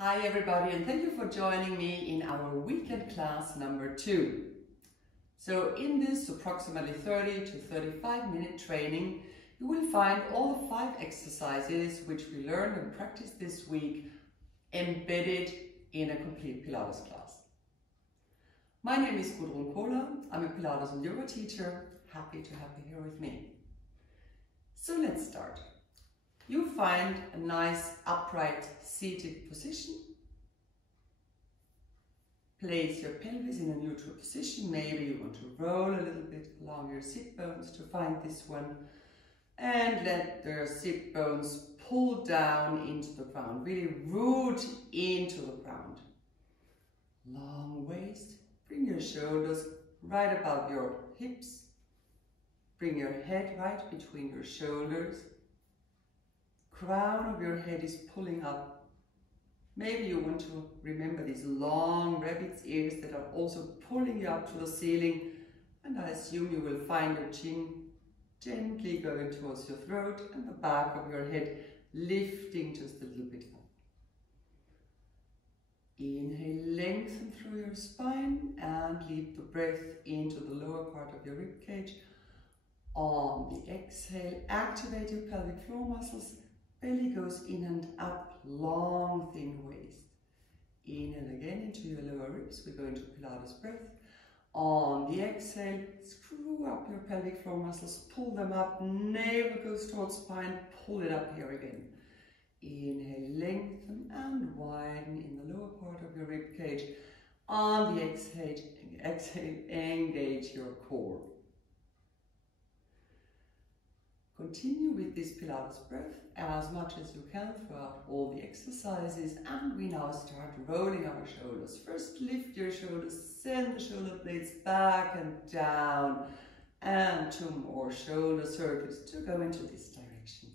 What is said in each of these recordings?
Hi everybody, and thank you for joining me in our weekend class number 2. So in this approximately 30 to 35 minute training, you will find all the 5 exercises which we learned and practiced this week embedded in a complete Pilates class. My name is Gudrun Kohler. I'm a Pilates and yoga teacher. Happy to have you here with me. So let's start. You find a nice upright seated position. Place your pelvis in a neutral position. Maybe you want to roll a little bit along your sit bones to find this one. And let the sit bones pull down into the ground. Really root into the ground. Long waist. Bring your shoulders right above your hips. Bring your head right between your shoulders. Crown of your head is pulling up. Maybe you want to remember these long rabbit's ears that are also pulling you up to the ceiling. And I assume you will find your chin gently going towards your throat and the back of your head lifting just a little bit up. Inhale, lengthen through your spine and lead the breath into the lower part of your rib cage. On the exhale, activate your pelvic floor muscles. Belly goes in and up, long, thin waist. Inhale again into your lower ribs. We go into Pilates breath. On the exhale, screw up your pelvic floor muscles, pull them up. Navel goes towards spine, pull it up here again. Inhale, lengthen and widen in the lower part of your rib cage. On the exhale, engage your core. Continue with this Pilates breath as much as you can throughout all the exercises, and we now start rolling our shoulders. First, lift your shoulders, send the shoulder blades back and down, and 2 more shoulder circles to go into this direction.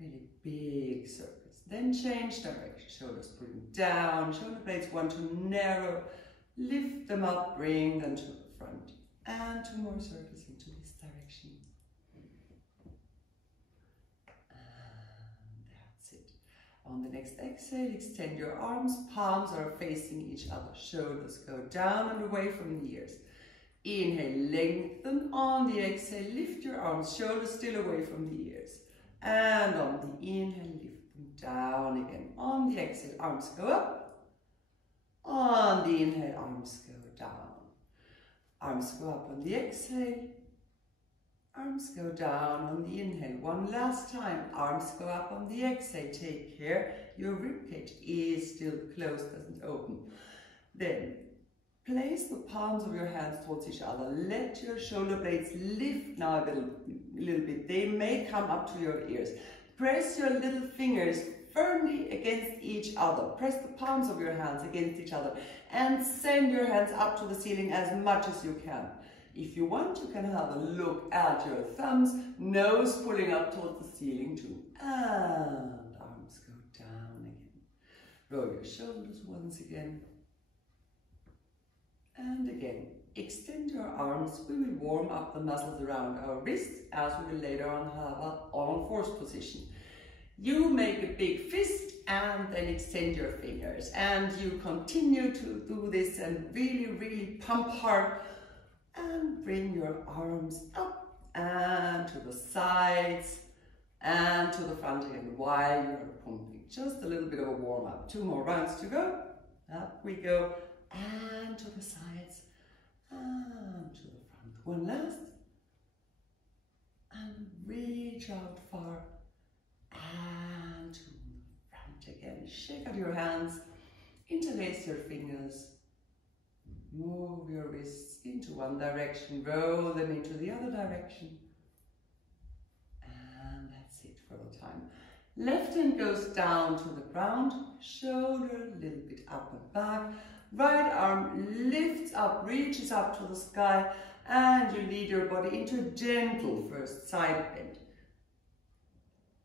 Really big circles. Then change direction, shoulders pulling down, shoulder blades want to narrow, lift them up, bring them to the front, and 2 more circles into this direction. And that's it. On the next exhale, extend your arms, palms are facing each other, shoulders go down and away from the ears. Inhale, lengthen. On the exhale, lift your arms, shoulders still away from the ears. And on the inhale, lift them down again. On the exhale, arms go up. On the inhale, arms go down. Arms go up on the exhale. Arms go down on the inhale. One last time. Arms go up on the exhale. Take care. Your ribcage is still closed, doesn't open. Then place the palms of your hands towards each other. Let your shoulder blades lift now a little bit. They may come up to your ears. Press your little fingers firmly against each other. Press the palms of your hands against each other and send your hands up to the ceiling as much as you can. If you want, you can have a look at your thumbs, nose pulling up towards the ceiling too. And arms go down again. Roll your shoulders once again. And again, extend your arms. We will warm up the muscles around our wrists as we will later on have an all force position. You make a big fist and then extend your fingers, and you continue to do this and really pump hard and bring your arms up and to the sides and to the front again while you're pumping. Just a little bit of a warm up. 2 more rounds to go. Up we go and to the sides and to the front. One last, and reach out far. And to the front again. Shake out your hands, interlace your fingers, move your wrists into one direction, roll them into the other direction. And that's it for the time. Left hand goes down to the ground, shoulder a little bit up and back. Right arm lifts up, reaches up to the sky, and you lead your body into a gentle first side bend.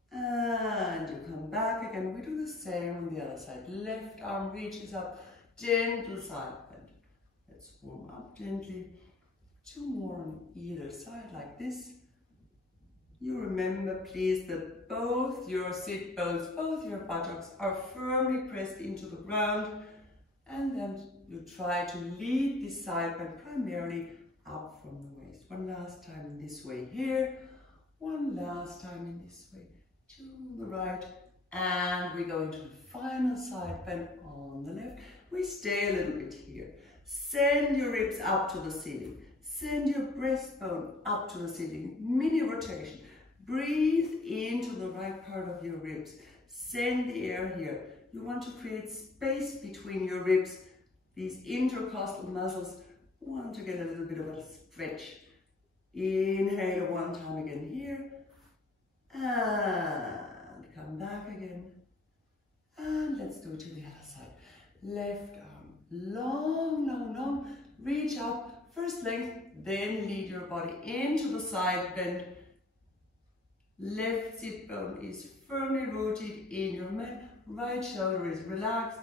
And you come back again. We do the same on the other side. Left arm reaches up, gentle side bend. Let's warm up gently. 2 more on either side like this. You remember, please, that both your sit bones, both your buttocks are firmly pressed into the ground, and then you try to lead this side bend primarily up from the waist. One last time in this way here, one last time in this way to the right, and we go into the final side bend on the left. We stay a little bit here. Send your ribs up to the ceiling. Send your breastbone up to the ceiling. Mini rotation. Breathe into the right part of your ribs. Send the air here. You want to create space between your ribs. These intercostal muscles want to get a little bit of a stretch. Inhale one time again here. And come back again. And let's do it to the other side. Left arm, long, long, long. Reach up, first length, then lead your body into the side bend. Left sit bone is firmly rooted in your mat. Right shoulder is relaxed.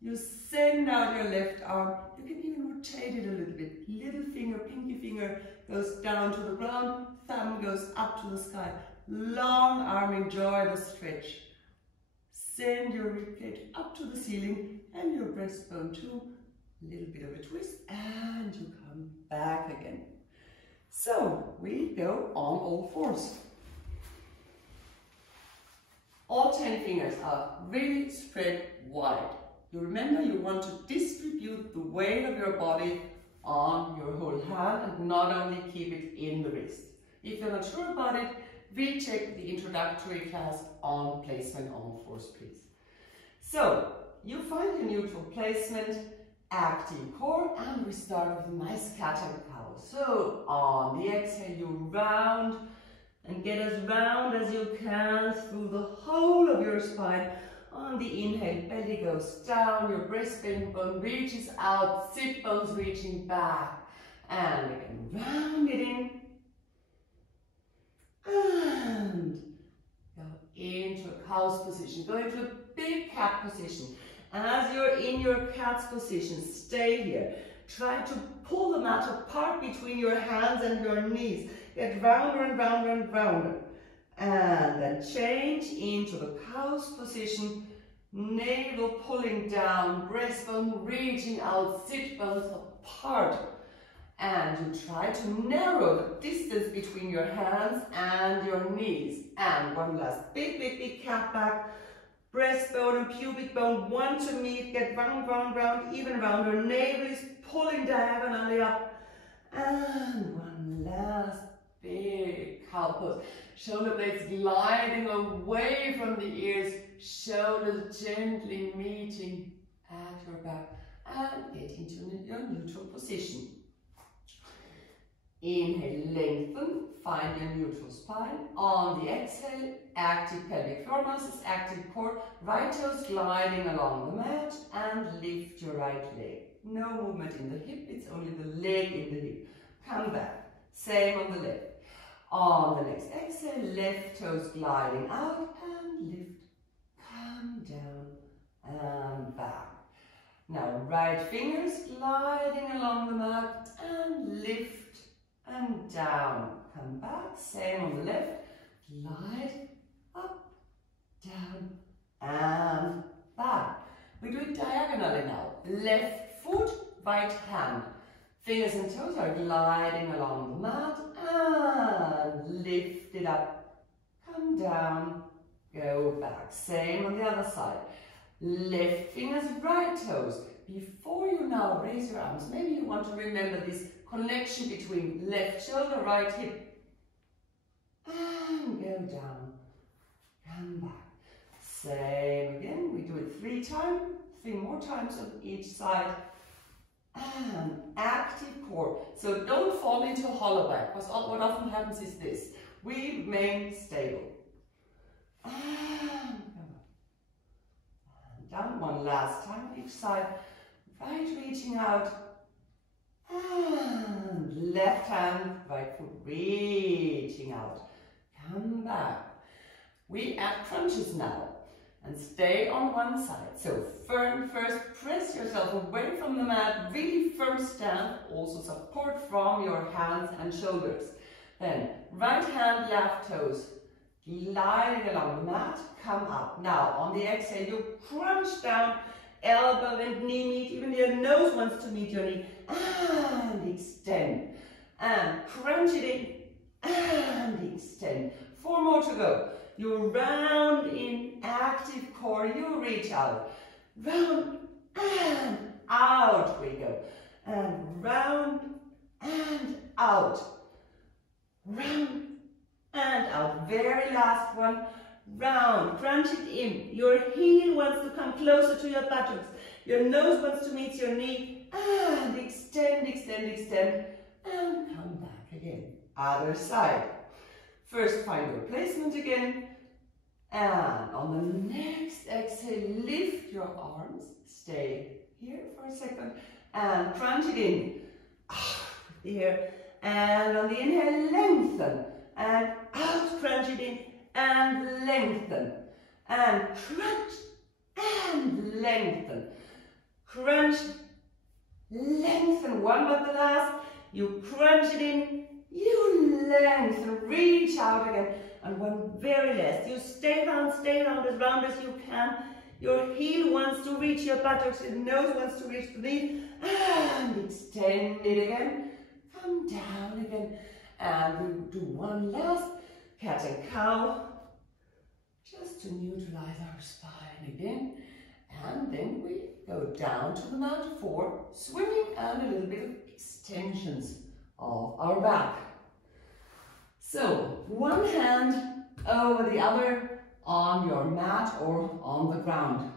You send out your left arm. You can even rotate it a little bit. Little finger, pinky finger goes down to the ground. Thumb goes up to the sky. Long arm, enjoy the stretch. Send your ribcage up to the ceiling and your breastbone too. A little bit of a twist and you come back again. So we go on all fours. All 10 fingers are really spread wide. You remember you want to distribute the weight of your body on your whole hand and not only keep it in the wrist. If you're not sure about it, recheck the introductory class on placement on all fours, please. So you find your neutral placement, active core, and we start with a nice cat and cow. So on the exhale, you round and get as round as you can through the whole of your spine. On the inhale, belly goes down, your breastbone reaches out, sit bones reaching back. And again, round it in. And go into a cow's position. Go into a big cat position. As you're in your cat's position, stay here. Try to pull the mat apart between your hands and your knees. Get rounder and rounder and rounder. And then change into the cow's position. Navel pulling down, breastbone reaching out, sit bones apart. And you try to narrow the distance between your hands and your knees. And one last big, big, big cat back. Breastbone and pubic bone want to meet. Get round, round, round, even rounder. Navel is pulling diagonally up. And one last big cow pose. Shoulder blades gliding away from the ears. Shoulders gently meeting at your back. And get into your neutral position. Inhale, lengthen, find your neutral spine. On the exhale, active pelvic floor muscles, active core, right toes gliding along the mat, and lift your right leg. No movement in the hip, it's only the leg in the hip. Come back, same on the left. On the next exhale, left toes gliding out, and lift, come down, and back. Now, right fingers gliding along the mat, and lift, and down, come back, same on the left, glide, up, down, and back. We do it diagonally now, left foot, right hand. Fingers and toes are gliding along the mat, and lift it up, come down, go back. Same on the other side. Left fingers, right toes. Before you now raise your arms, maybe you want to remember this connection between left shoulder, right hip. And go down, come back. Same again, we do it 3 times, 3 more times on each side. And active core. So don't fall into a hollow back, because what often happens is this. We remain stable. And come up. And down one last time on each side. Right reaching out. And left hand, right foot reaching out. Come back. We add crunches now. And stay on one side. So firm first, press yourself away from the mat, really firm stand, also support from your hands and shoulders. Then right hand, left toes, gliding along the mat, come up. Now on the exhale, you crunch down, elbow and knee meet, even your nose wants to meet your knee, and extend. And crunch it in, and extend. 4 more to go. You round in, active core, you reach out. Round and out we go. And round and out. Round and out. Very last one. Round. Crunch it in. Your heel wants to come closer to your buttocks. Your nose wants to meet your knee. And extend, extend, extend. And come back again. Other side. First find your placement again. And on the next exhale, lift your arms. Stay here for a second. And crunch it in. Here. And on the inhale, lengthen. And out, crunch it in. And lengthen. And crunch. And lengthen. Crunch. Lengthen. One but the last. You crunch it in. You lengthen. Reach out again. And one very last. You stay round as round as you can. Your heel wants to reach your buttocks, your nose wants to reach the knee, and extend it again. Come down again. And we do one last cat and cow, just to neutralize our spine again. And then we go down to the mat for swimming and a little bit of extensions of our back. So, one hand over the other on your mat or on the ground.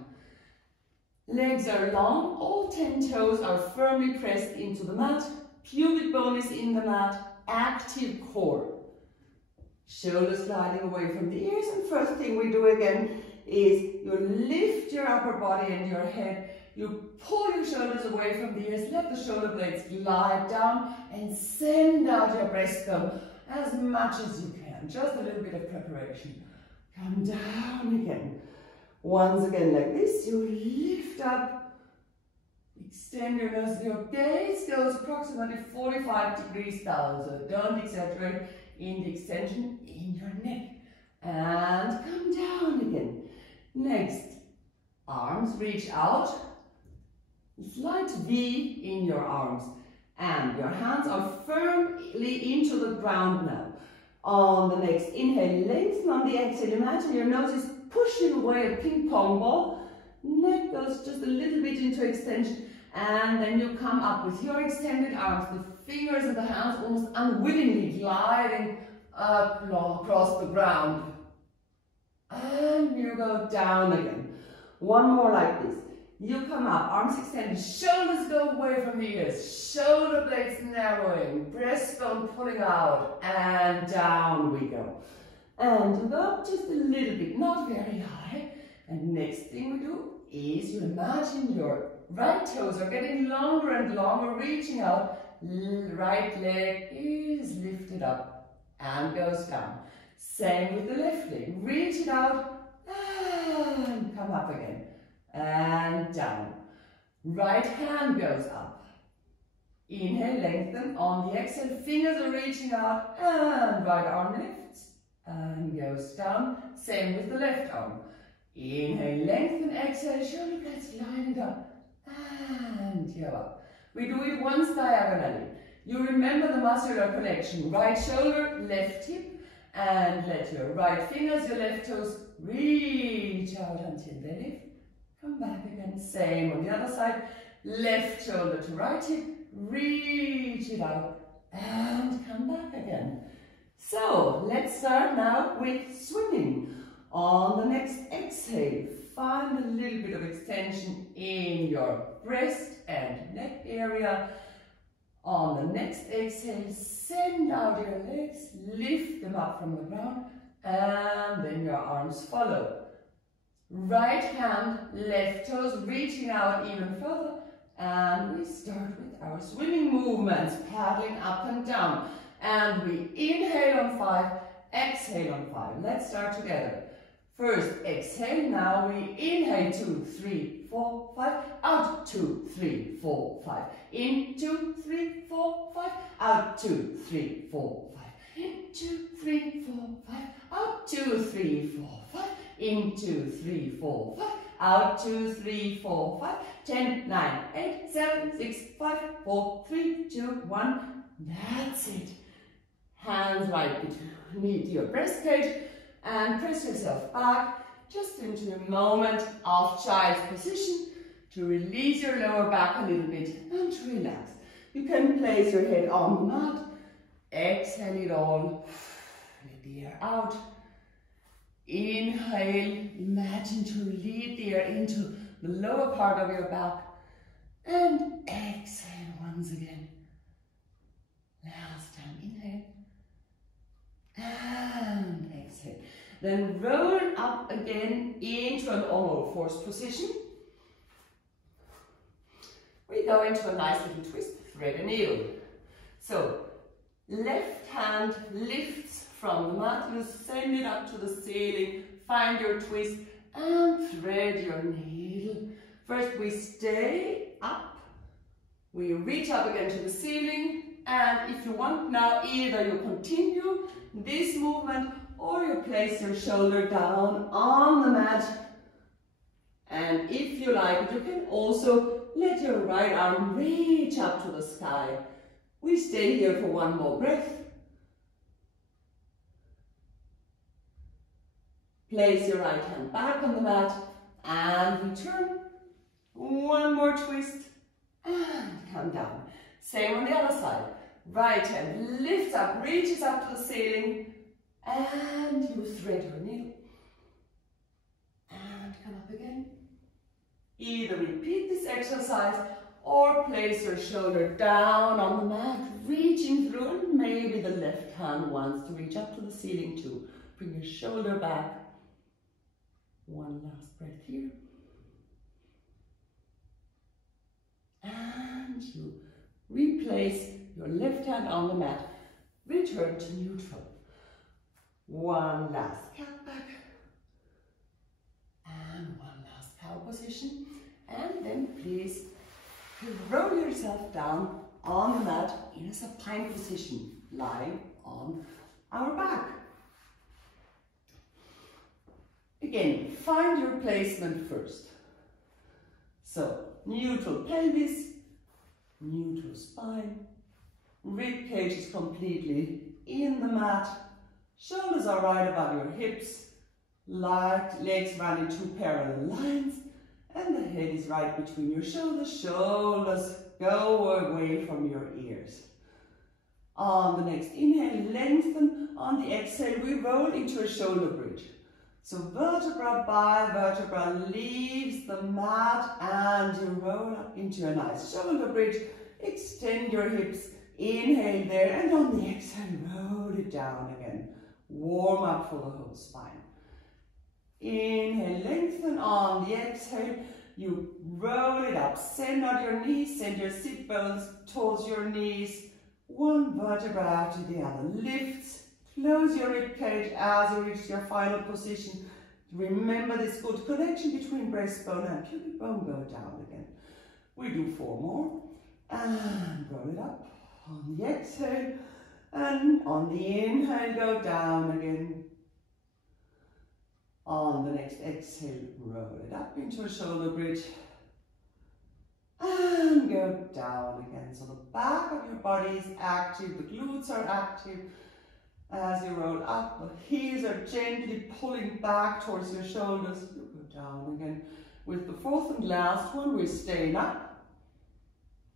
Legs are long, all 10 toes are firmly pressed into the mat, pubic bone is in the mat, active core. Shoulders gliding away from the ears, and first thing we do again is you lift your upper body and your head, you pull your shoulders away from the ears, let the shoulder blades glide down and send out your breastbone as much as you can, just a little bit of preparation. Come down again. Once again like this, you lift up, extend your nose, your gaze goes approximately 45 degrees down, so don't exaggerate in the extension in your neck. And come down again. Next, arms reach out, slight V in your arms. And your hands are firmly into the ground now. On the next inhale, lengthen. On the exhale, imagine your nose is pushing away a ping pong ball. Neck goes just a little bit into extension. And then you come up with your extended arms, the fingers and the hands almost unwillingly gliding up across the ground. And you go down again. One more like this. You come up, arms extended, shoulders go away from the ears, shoulder blades narrowing, breastbone pulling out, and down we go. And go up just a little bit, not very high. And next thing we do is you imagine your right toes are getting longer and longer, reaching out. Right leg is lifted up and goes down. Same with the left leg. Reach it out and come up again. And down. Right hand goes up. Inhale, lengthen. On the exhale, fingers are reaching out and right arm lifts and goes down. Same with the left arm. Inhale, lengthen. Exhale, shoulder blades gliding down and go up. We do it once diagonally. You remember the muscular connection. Right shoulder, left hip, and let your right fingers, your left toes reach out until they lift. Come back again, same on the other side, left shoulder to right hip, reach it out, and come back again. So, let's start now with swimming. On the next exhale, find a little bit of extension in your breast and neck area. On the next exhale, send out your legs, lift them up from the ground, and then your arms follow. Right hand, left toes reaching out even further, and we start with our swimming movements, paddling up and down. And we inhale on 5, exhale on 5. Let's start together. First, exhale. Now we inhale 2, 3, 4, 5. Out 2, 3, 4, 5. In 2, 3, 4, 5. Out 2, 3, 4, 5. In 2, 3, 4, 5. Out 2, 3, 4, 5. In 2, 3, 4, 5. Out 2, 3, 4, 5. 10, 9, 8, 7, 6, 5, 4, 3, 2, 1. That's it. Hands right beneath your breast cage and press yourself back just into a moment of child's position to release your lower back a little bit and to relax. You can place your head on the mat. Exhale it all. Let the air out. Inhale. Imagine to lead the air into the lower part of your back. And exhale once again. Last time. Inhale. And exhale. Then roll up again into an almost forced position. We go into a nice little twist, thread a needle. So, left hand lifts from the mat, you send it up to the ceiling, find your twist and thread your needle. First we stay up, we reach up again to the ceiling, and if you want now, either you continue this movement or you place your shoulder down on the mat. And if you like, you can also let your right arm reach up to the sky. We stay here for one more breath. Place your right hand back on the mat and return. One more twist and come down. Same on the other side. Right hand lifts up, reaches up to the ceiling, and you thread your needle. And come up again. Either repeat this exercise or place your shoulder down on the mat, reaching through, and maybe the left hand wants to reach up to the ceiling too. Bring your shoulder back. One last breath here. And you replace your left hand on the mat. Return to neutral. One last cat back. And one last cow position. And then please roll yourself down on the mat in a supine position, lying on our back. Again, find your placement first. So, neutral pelvis, neutral spine, rib cage is completely in the mat, shoulders are right above your hips, legs run in two parallel lines, and the head is right between your shoulders. Shoulders go away from your ears. On the next inhale, lengthen. On the exhale, we roll into a shoulder bridge. So vertebra by vertebra leaves the mat and you roll up into a nice shoulder bridge. Extend your hips. Inhale there, and on the exhale, roll it down again. Warm up for the whole spine. Inhale, lengthen. On the exhale, you roll it up. Send out your knees, send your sit bones towards your knees. One vertebra after the other lifts. Close your rib cage as you reach your final position. Remember this good connection between breastbone and pubic bone. Go down again. We do 4 more. And roll it up. On the exhale. And on the inhale, go down again. On the next exhale, roll it up into a shoulder bridge. And go down again. So the back of your body is active, the glutes are active. As you roll up, the heels are gently pulling back towards your shoulders. You go down again. With the 4th and last one, we're staying up.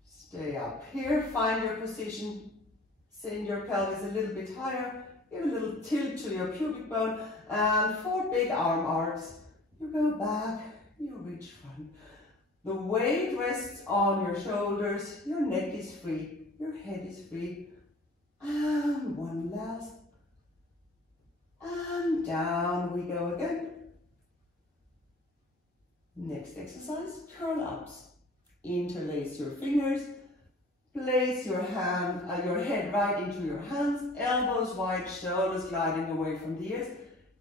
Stay up here, find your position. Send your pelvis a little bit higher. Give a little tilt to your pubic bone. And 4 big arm arcs. You go back, you reach front. The weight rests on your shoulders. Your neck is free. Your head is free. And one last. And down we go again. Next exercise, curl ups. Interlace your fingers. Place your head right into your hands. Elbows wide, shoulders gliding away from the ears.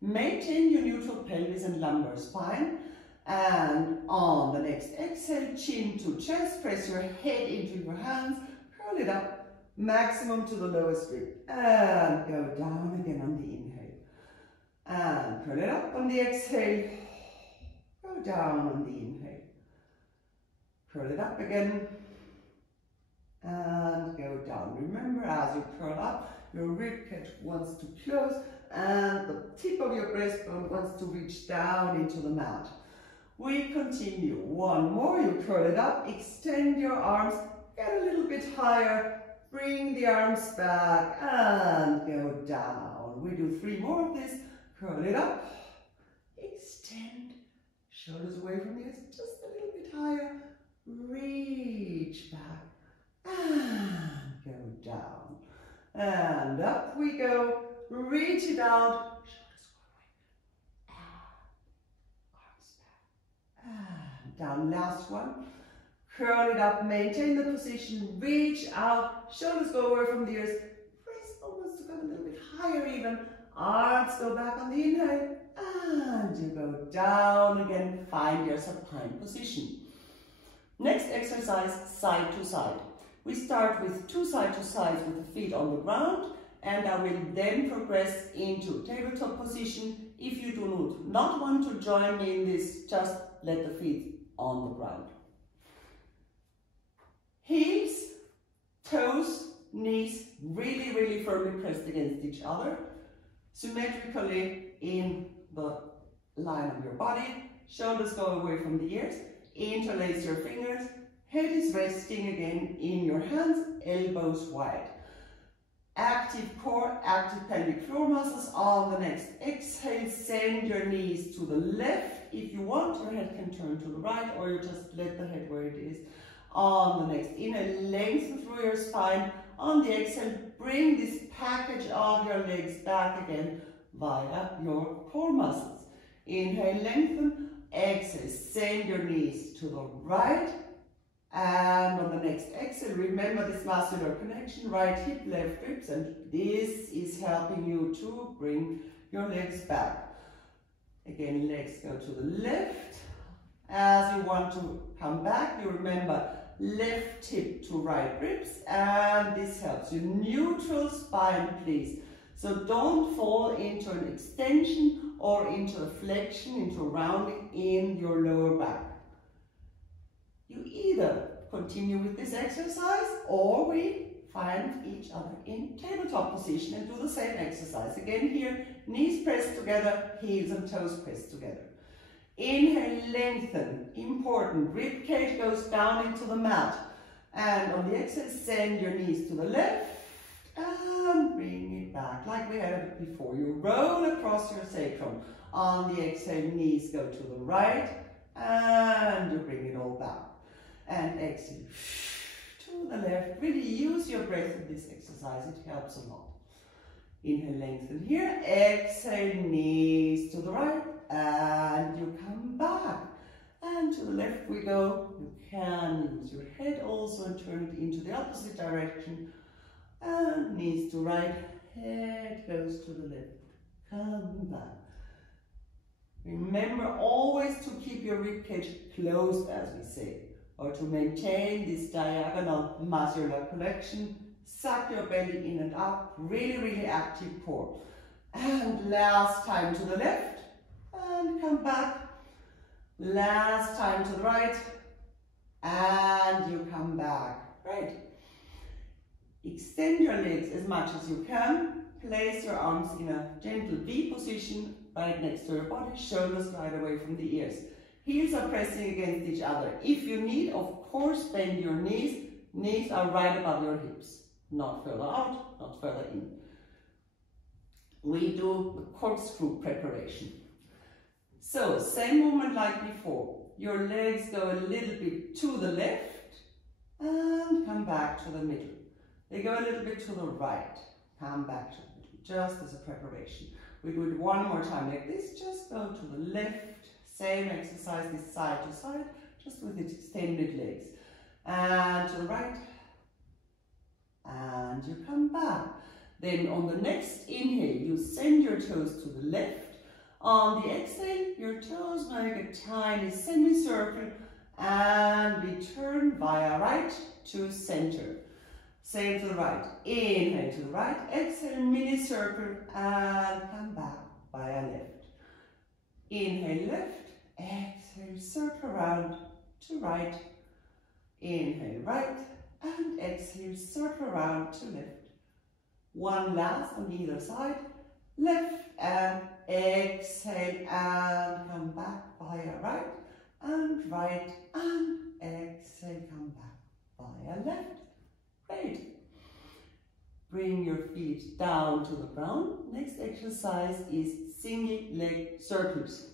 Maintain your neutral pelvis and lumbar spine. And on the next exhale, chin to chest. Press your head into your hands. Curl it up. maximum to the lowest grip. And go down again on the inhale. And curl it up on the exhale. Go down on the inhale. Curl it up again. And go down. Remember, as you curl up, your ribcage wants to close and the tip of your breastbone wants to reach down into the mat. We continue. One more. You curl it up, extend your arms, get a little bit higher, bring the arms back and go down. We do 3 more of this. Curl it up, extend, shoulders away from the ears, just a little bit higher, reach back and go down. And up we go, reach it out, shoulders go away, arms back, and down. Last one, curl it up, maintain the position, reach out, shoulders go away from the ears, breastbone wants to go a little bit higher even, arms go back on the inhale, and you go down again, find your supine position. Next exercise, side to side. We start with 2 side to sides with the feet on the ground, and I will then progress into tabletop position. If you do not want to join me in this, just let the feet on the ground. Heels, toes, knees really, really firmly pressed against each other, symmetrically in the line of your body. Shoulders go away from the ears, interlace your fingers, head is resting again in your hands, elbows wide. Active core, active pelvic floor muscles. On the next exhale, send your knees to the left. If you want, your head can turn to the right, or you just let the head where it is. On the next inhale, lengthen through your spine. On the exhale, bring this package of your legs back again via your core muscles. Inhale, lengthen. Exhale, send your knees to the right. And on the next exhale, remember this muscular connection, right hip, left ribs, and this is helping you to bring your legs back. Again, legs go to the left. As you want to come back, you remember left hip to right ribs, and this helps you. Neutral spine, please. So don't fall into an extension or into a flexion, into a rounding in your lower back. You either continue with this exercise or we find each other in tabletop position and do the same exercise. Again here, knees pressed together, heels and toes pressed together. Inhale, lengthen, important, rib cage goes down into the mat. And on the exhale, send your knees to the left and bring it back like we had it before. You roll across your sacrum. On the exhale, knees go to the right and you bring it all back. And exhale to the left. Really use your breath in this exercise, it helps a lot. Inhale, lengthen here. Exhale, knees to the right, and you come back. And to the left we go. You can use your head also and turn it into the opposite direction. And knees to right, head goes to the left. Come back. Remember always to keep your ribcage closed, as we say, or to maintain this diagonal muscular connection. Suck your belly in and up, really, really active core. And last time to the left, and come back. Last time to the right, and you come back. Great. Extend your legs as much as you can. Place your arms in a gentle V position, right next to your body, shoulders right away from the ears. Heels are pressing against each other. If you need, of course, bend your knees. Knees are right above your hips. Not further out, not further in. We do the corkscrew preparation. So, same movement like before. Your legs go a little bit to the left and come back to the middle. They go a little bit to the right, come back to the middle, just as a preparation. We do it one more time like this. Just go to the left. Same exercise, this side to side, just with its extended legs. And to the right. And you come back. Then on the next inhale, you send your toes to the left. On the exhale, your toes make a tiny semicircle and we turn via right to center. Same to the right. Inhale to the right. Exhale, mini circle and come back via left. Inhale left. Exhale, circle around to right. Inhale right. And exhale, circle around to left. One last on either side. Left and exhale and come back via right. And right and exhale, come back via left. Great. Bring your feet down to the ground. Next exercise is single leg circles.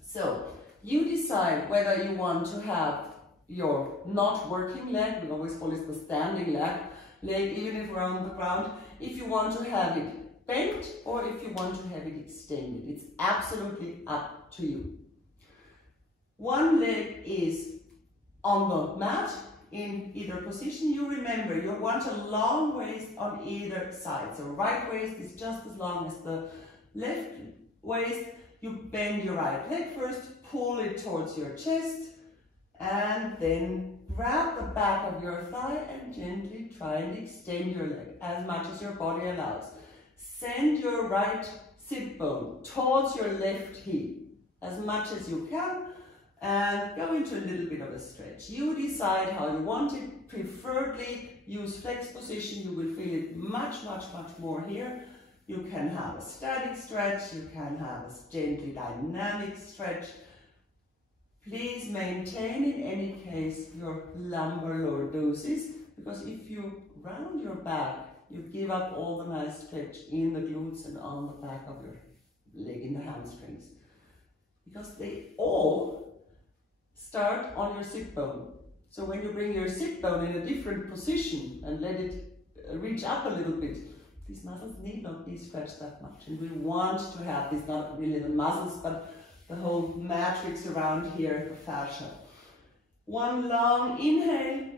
So you decide whether you want to have your not working leg, we always call it the standing leg, even if we're on the ground, if you want to have it bent or if you want to have it extended. It's absolutely up to you. One leg is on the mat in either position. You remember, you want a long waist on either side. So right waist is just as long as the left waist. You bend your right leg first, pull it towards your chest, and then grab the back of your thigh and gently try and extend your leg as much as your body allows. Send your right sit bone towards your left heel as much as you can and go into a little bit of a stretch. You decide how you want it. Preferably use flex position. You will feel it much more here. You can have a static stretch. You can have a gently dynamic stretch. Please maintain in any case your lumbar lordosis, because if you round your back, you give up all the nice stretch in the glutes and on the back of your leg, in the hamstrings. Because they all start on your sit bone. So when you bring your sit bone in a different position and let it reach up a little bit, these muscles need not be stretched that much. And we want to have these, not really the muscles, but the whole matrix around here, the fascia. One long inhale,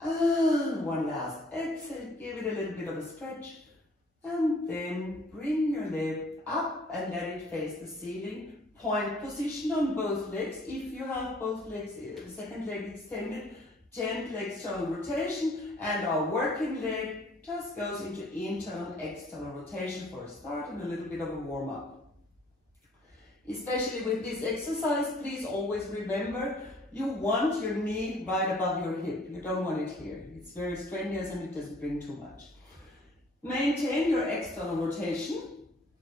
and one last exhale. Give it a little bit of a stretch, and then bring your leg up and let it face the ceiling. Point position on both legs. If you have both legs, the second leg extended, gentle external rotation, and our working leg just goes into internal external rotation for a start and a little bit of a warm-up. Especially with this exercise, please always remember, you want your knee right above your hip. You don't want it here. It's very strenuous and it doesn't bring too much. Maintain your external rotation,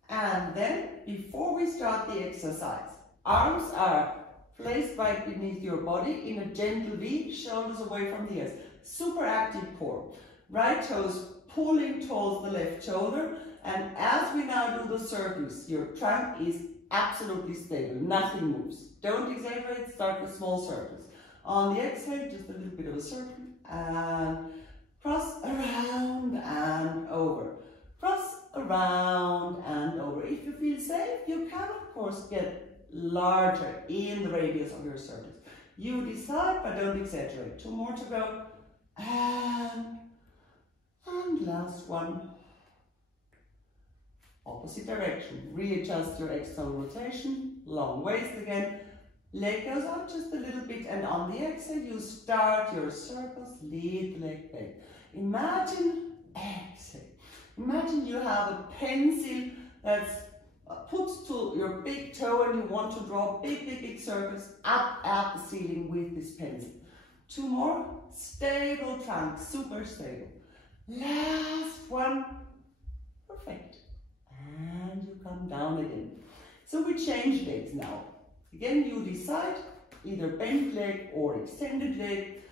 and then before we start the exercise, arms are placed right beneath your body in a gentle V, shoulders away from the ears. Super active core. Right toes pulling towards the left shoulder, and as we now do the circles, your trunk is absolutely stable, nothing moves. Don't exaggerate, start with small circles. On the exhale, just a little bit of a circle, and cross around and over. Cross around and over. If you feel safe, you can of course get larger in the radius of your circles. You decide, but don't exaggerate. 2 more to go. And last one. Opposite direction. Readjust your external rotation. Long waist again. Leg goes out just a little bit, and on the exhale you start your circles. Lead the leg back. Imagine, exhale. Imagine you have a pencil that's put to your big toe and you want to draw big circles up at the ceiling with this pencil. 2 more. Stable trunk, super stable. Last one. Perfect. And you come down again. So we change legs now. Again, you decide either bent leg or extended leg.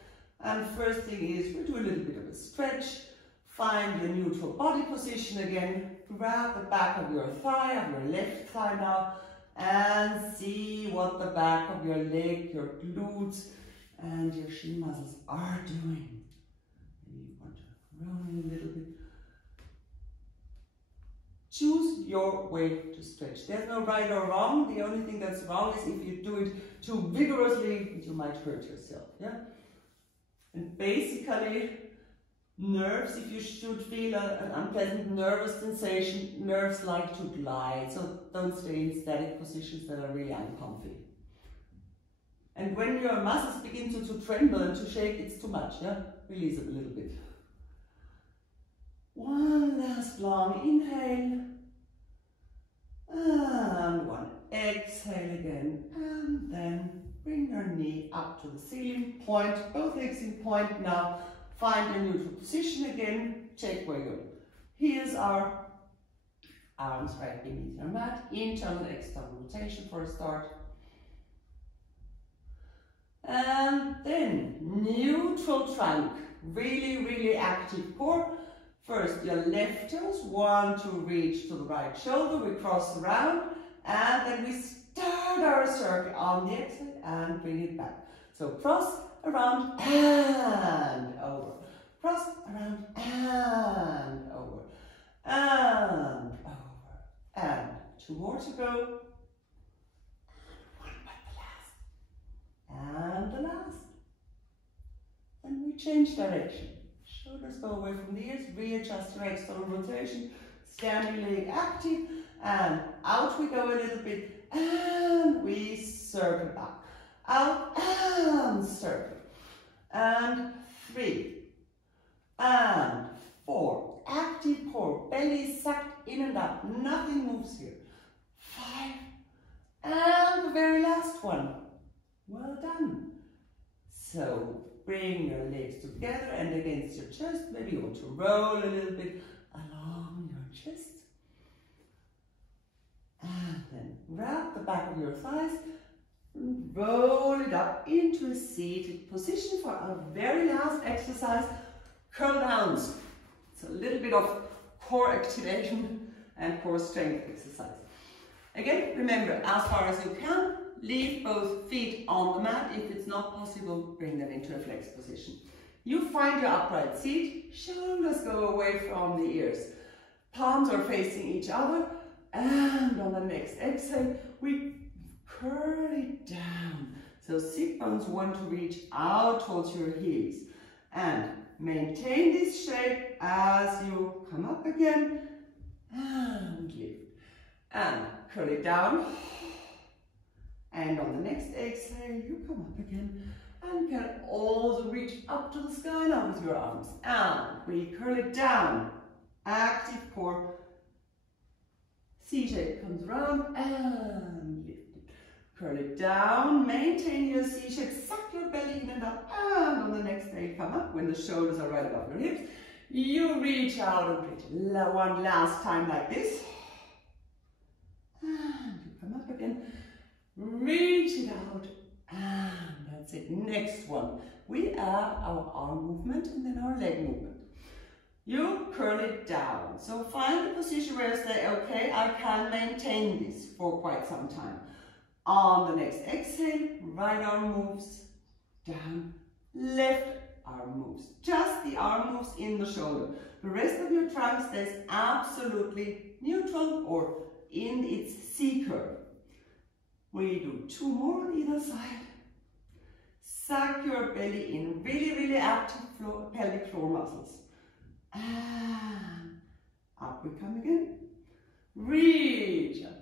And first thing is we do a little bit of a stretch. Find your neutral body position again. Grab the back of your thigh, of your left thigh now, and see what the back of your leg, your glutes, and your shin muscles are doing. Maybe you want to roll a little bit. Choose your way to stretch. There's no right or wrong. The only thing that's wrong is if you do it too vigorously, you might hurt yourself. Yeah? And basically, nerves, if you should feel an unpleasant nervous sensation, nerves like to glide. So don't stay in static positions that are really uncomfy. And when your muscles begin to tremble and to shake, it's too much, yeah? Release it a little bit. One last long inhale. And one exhale again. And then bring your knee up to the ceiling. Point, both legs in point now. Find a neutral position again. Check where your heels are. Arms right beneath your mat. Internal, external rotation for a start. And then neutral trunk. Really, really active core. First, your left toes want to reach to the right shoulder. We cross around. And then we start our circle on the exhale and bring it back. So cross, around, and over. Cross, around, and over. And over. And two more to go. One by the last. And the last. And we change direction. Shoulders go away from the ears. Readjust your external rotation. Standing leg active. And out we go a little bit. And we circle back. Out and circle. And 3. And 4. Active core. Belly sucked in and up. Nothing moves here. 5. And the very last one. Well done. So bring your legs together and against your chest. Maybe you want to roll a little bit along your chest. And then wrap the back of your thighs. Roll it up into a seated position for our very last exercise, curl downs. It's a little bit of core activation and core strength exercise. Again, remember, as far as you can, leave both feet on the mat. If it's not possible, bring them into a flex position. You find your upright seat, shoulders go away from the ears. Palms are facing each other, and on the next exhale, we curl it down. So sit bones want to reach out towards your heels. And maintain this shape as you come up again. And lift. And curl it down. And on the next exhale, you come up again. And can also reach up to the sky now with your arms. And we curl it down. Active core. C shape comes around and lift it. Curl it down, maintain your C shape, suck your belly in and up, and on the next day come up when the shoulders are right above your hips. You reach out and reach one last time like this. And you come up again, reach it out, and that's it. Next one, we add our arm movement and then our leg movement. You curl it down. So find a position where you say, okay, I can maintain this for quite some time. On the next exhale, right arm moves down, left arm moves. Just the arm moves in the shoulder. The rest of your trunk stays absolutely neutral or in its C curve. We do 2 more on either side. Suck your belly in, really, really active pelvic floor muscles. And up we come again. Reach up.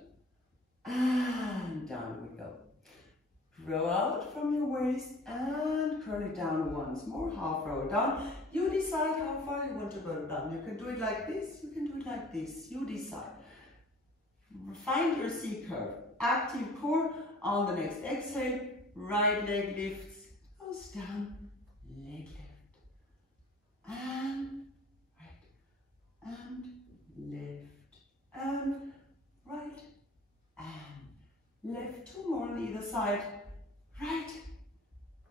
And down we go. Roll out from your waist and curl it down once more. Half roll down. You decide how far you want to go down. You can do it like this. You can do it like this. You decide. Find your C curve. Active core. On the next exhale, right leg lifts, goes down, leg lift. And and left and right and left. 2 more on either side. Right.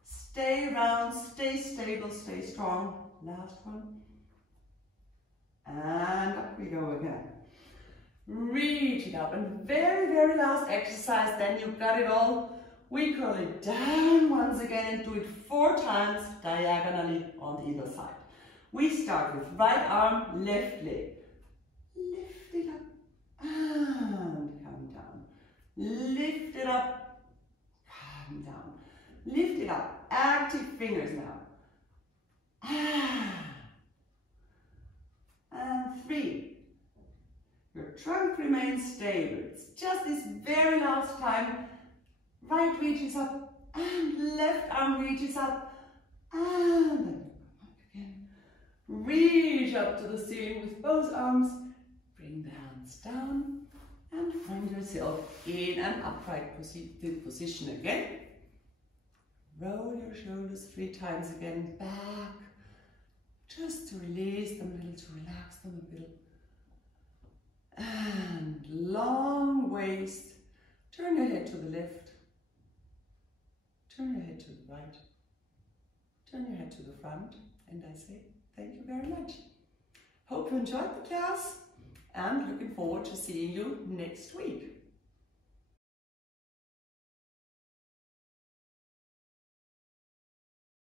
Stay round, stay stable, stay strong. Last one. And up we go again. Reach it up. And very, very last exercise, then you've got it all. We curl it down once again and do it 4 times diagonally on either side. We start with right arm, left leg. Lift it up and come down. Lift it up, come down. Lift it up. Active fingers now. And 3. Your trunk remains stable. It's just this very last time. Right reaches up and left arm reaches up, and then come up again. Reach up to the ceiling with both arms, bring the hands down, and find yourself in an upright position again. Roll your shoulders 3 times again back, just to release them a little, to relax them a bit. And long waist. Turn your head to the left. Turn your head to the right. Turn your head to the front. And I say thank you very much. Hope you enjoyed the class and looking forward to seeing you next week.